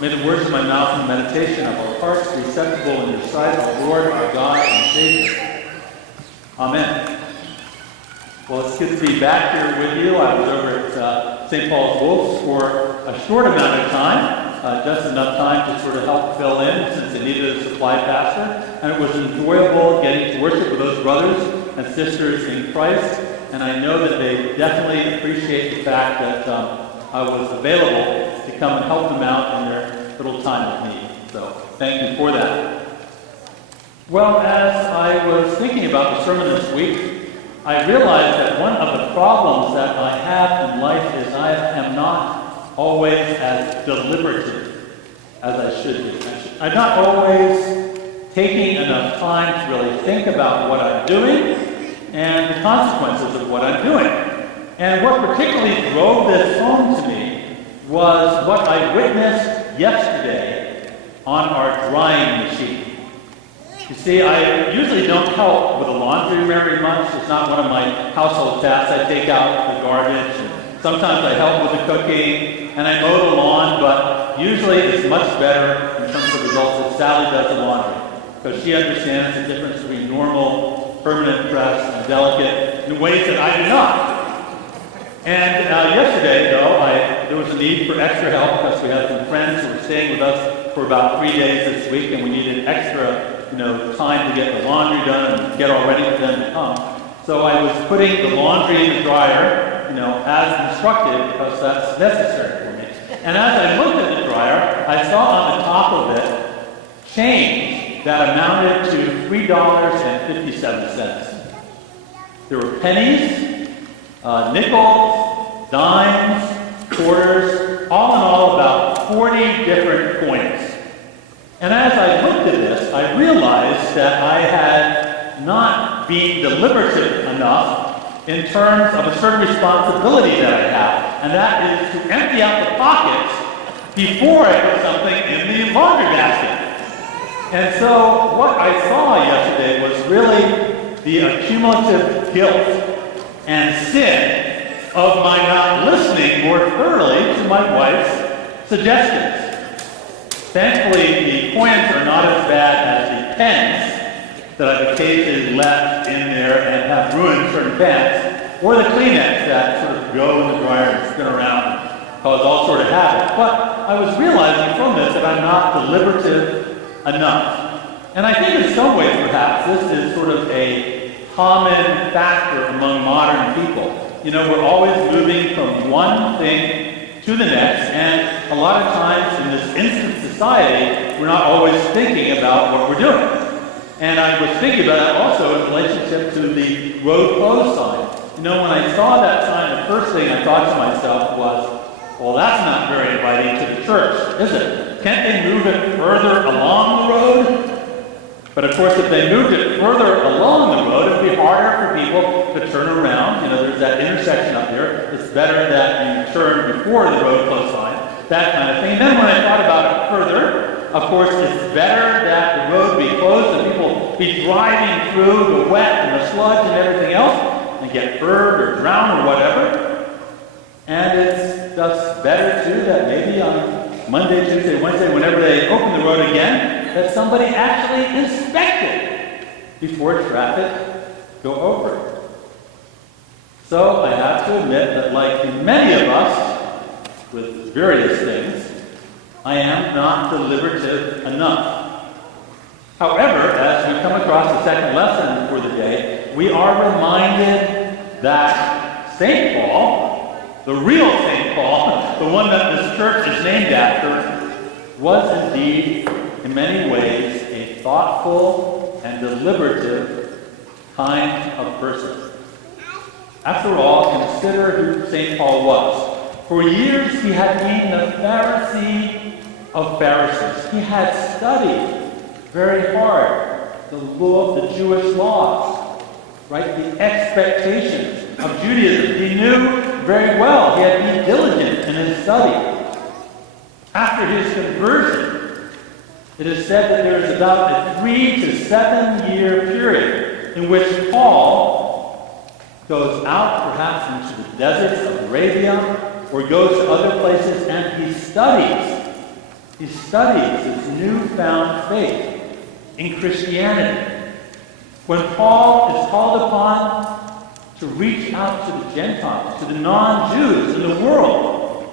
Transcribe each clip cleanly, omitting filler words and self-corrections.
May the words of my mouth and the meditation of our hearts be acceptable in your sight, our Lord, our God, and Savior. Amen. Well, it's good to be back here with you. I was over at St. Paul's Wolves for a short amount of time, just enough time to sort of help fill in since they needed a supply pastor. And it was enjoyable getting to worship with those brothers and sisters in Christ. And I know that they definitely appreciate the fact that I was available to come and help them out in their little time with me. So thank you for that. Well, as I was thinking about the sermon this week, I realized that one of the problems that I have in life is I am not always as deliberative as I should be. I'm not always taking enough time to really think about what I'm doing and the consequences of what I'm doing. And what particularly drove this home to me was what I witnessed yesterday on our drying machine. You see, I usually don't help with the laundry very much. It's not one of my household tasks. I take out the garbage, and sometimes I help with the cooking, and I mow the lawn, but usually it's much better in terms of results if Sally does the laundry, because she understands the difference between normal, permanent press, and delicate in ways that I do not. And yesterday, though, there was a need for extra help because we had some friends who were staying with us for about 3 days this week, and we needed extra time to get the laundry done and get all ready for them to come. So I was putting the laundry in the dryer, as instructed, because that's necessary for me. And as I looked at the dryer, I saw on the top of it change that amounted to $3.57. There were pennies, nickels, dimes, quarters, all in all about 40 different coins. And as I looked at this, I realized that I had not been deliberative enough in terms of a certain responsibility that I have, and that is to empty out the pockets before I put something in the laundry basket. And so what I saw yesterday was really the accumulative guilt and sin of my not listening more thoroughly to my wife's suggestions. Thankfully, the coins are not as bad as the pens that I've occasionally left in there and have ruined certain pens, or the Kleenex that sort of go in the dryer and spin around and cause all sort of havoc. But I was realizing from this that I'm not deliberative enough. And I think in some ways, perhaps, this is sort of a common factor among modern people. We're always moving from one thing to the next, and a lot of times in this instant society, we're not always thinking about what we're doing. And I was thinking about that also in relationship to the road closed sign. When I saw that sign, the first thing I thought to myself was, well, that's not very inviting to the church, is it? Can't they move it further along the road? But of course, if they moved it further along the road, it would be harder for people to turn around. There's that intersection up there. It's better that you turn before the road closed sign, that kind of thing. And then when I thought about it further, of course, it's better that the road be closed and people be driving through the wet and the sludge and everything else and get burned or drowned or whatever. And it's just better, too, that maybe on Monday, Tuesday, Wednesday, whenever they open the road again, that somebody actually inspect it before traffic go over it. So I have to admit that like many of us with various things, I am not deliberative enough. However, as we come across the second lesson for the day, we are reminded that St. Paul, the real St. Paul, the one that this church is named after, was indeed in many ways a thoughtful and deliberative kind of person. After all, consider who St. Paul was. For years he had been the Pharisee of Pharisees. He had studied very hard the law of the Jewish laws, right? The expectations of Judaism. He knew very well. He had been diligent in his study. After his conversion, it is said that there is about a 3 to 7 year period in which Paul goes out perhaps into the deserts of Arabia or goes to other places and he studies He studies his newfound faith in Christianity. When Paul is called upon to reach out to the Gentiles, to the non-Jews in the world,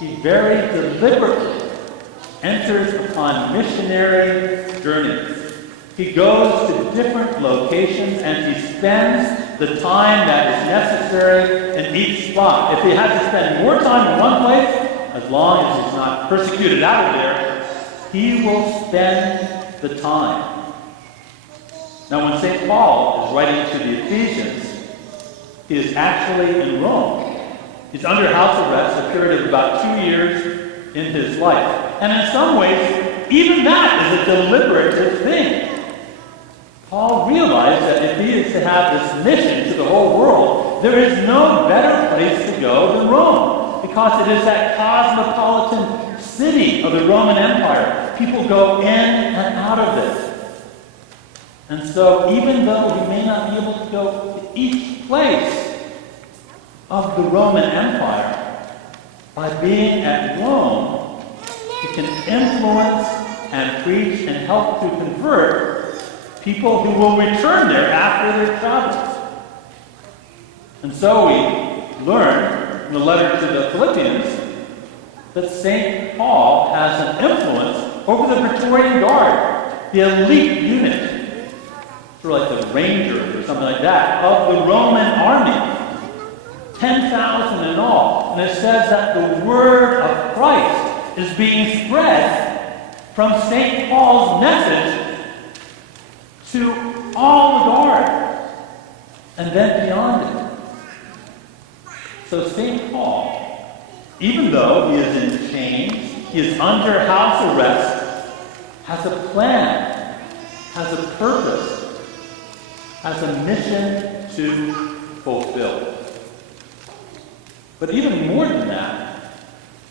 he very deliberately enters upon missionary journeys. He goes to different locations and he spends the time that is necessary in each spot. If he has to spend more time in one place, as long as he's not persecuted out of there, he will spend the time. Now, when St. Paul is writing to the Ephesians, he is actually in Rome. He's under house arrest a period of about 2 years in his life. And in some ways, even that is a deliberative thing. Paul realized that if he is to have this mission to the whole world, there is no better place to go than Rome, because it is that cosmopolitan city of the Roman Empire. People go in and out of it. And so, even though he may not be able to go to each place of the Roman Empire, by being at Rome, he can influence and preach and help to convert people who will return there after their travels. And so we learn in the letter to the Philippians that St. Paul has an influence over the Praetorian Guard, the elite unit, sort of like the Rangers or something like that, of the Roman army. 10,000 in all. And it says that the word of Christ is being spread from St. Paul's message to all the guard, and then beyond it. So St. Paul, even though he is in chains, he is under house arrest, has a plan, has a purpose, has a mission to fulfill. But even more than that,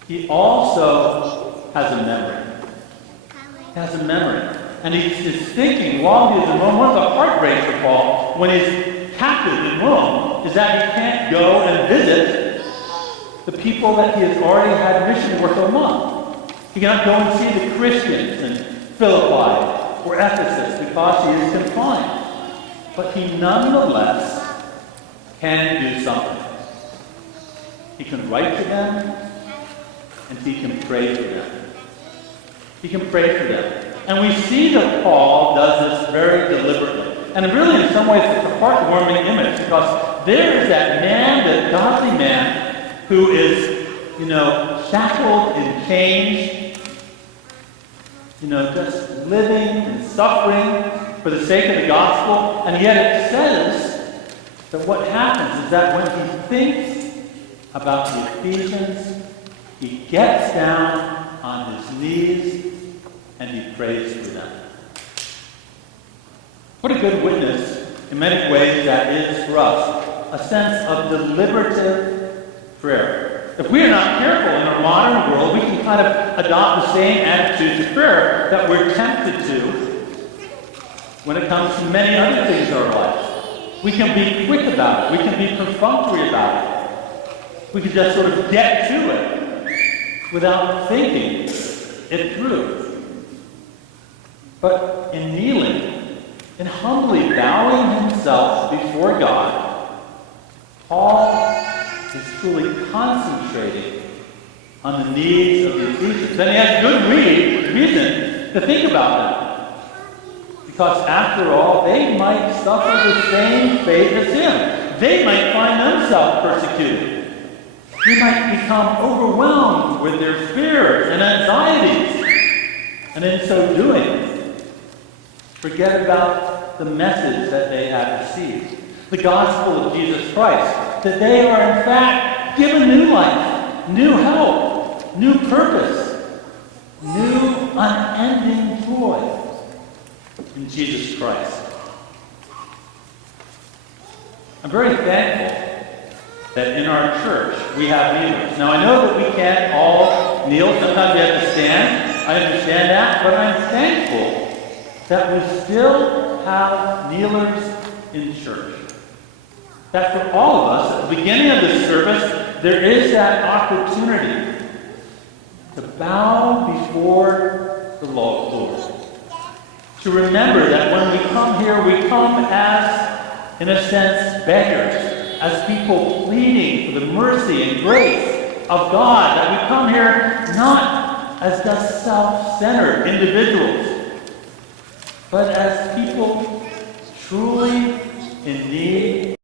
he also has a memory. He has a memory. And he's thinking while he is in Rome. One of the heartbreaks for Paul when he's captive in Rome is that he can't go and visit the people that he has already had mission work among. He cannot go and see the Christians in Philippi or Ephesus because he is confined. But he nonetheless can do something. He can write to them and he can pray for them. He can pray for them. And we see that Paul does this very deliberately. And really, in some ways, it's a heartwarming image, because there is that man, that godly man, who is, shackled in chains, just living and suffering for the sake of the gospel. And yet it says that what happens is that when he thinks about the Ephesians, he gets down on his knees and he prays for them. What a good witness, in many ways, that is for us. A sense of deliberative prayer. If we are not careful in our modern world, we can kind of adopt the same attitude to prayer that we're tempted to when it comes to many other things in our lives. We can be quick about it. We can be perfunctory about it. We can just sort of get to it without thinking it through. But in kneeling, in humbly bowing himself before God, Paul is truly concentrating on the needs of the Ephesians. And he has good reason to think about them. Because after all, they might suffer the same fate as him. They might find themselves persecuted. They might become overwhelmed with their fears and anxieties. And in so doing, forget about the message that they have received, the gospel of Jesus Christ, that they are in fact given new life, new help, new purpose, new unending joy in Jesus Christ. I'm very thankful that in our church we have kneelers. Now I know that we can't all kneel. Sometimes we have to stand. I understand that, but I'm thankful that we still have kneelers in church. That for all of us, at the beginning of this service, there is that opportunity to bow before the Lord. To remember that when we come here, we come as, in a sense, beggars, as people pleading for the mercy and grace of God, that we come here not as just self-centered individuals, but as people truly in need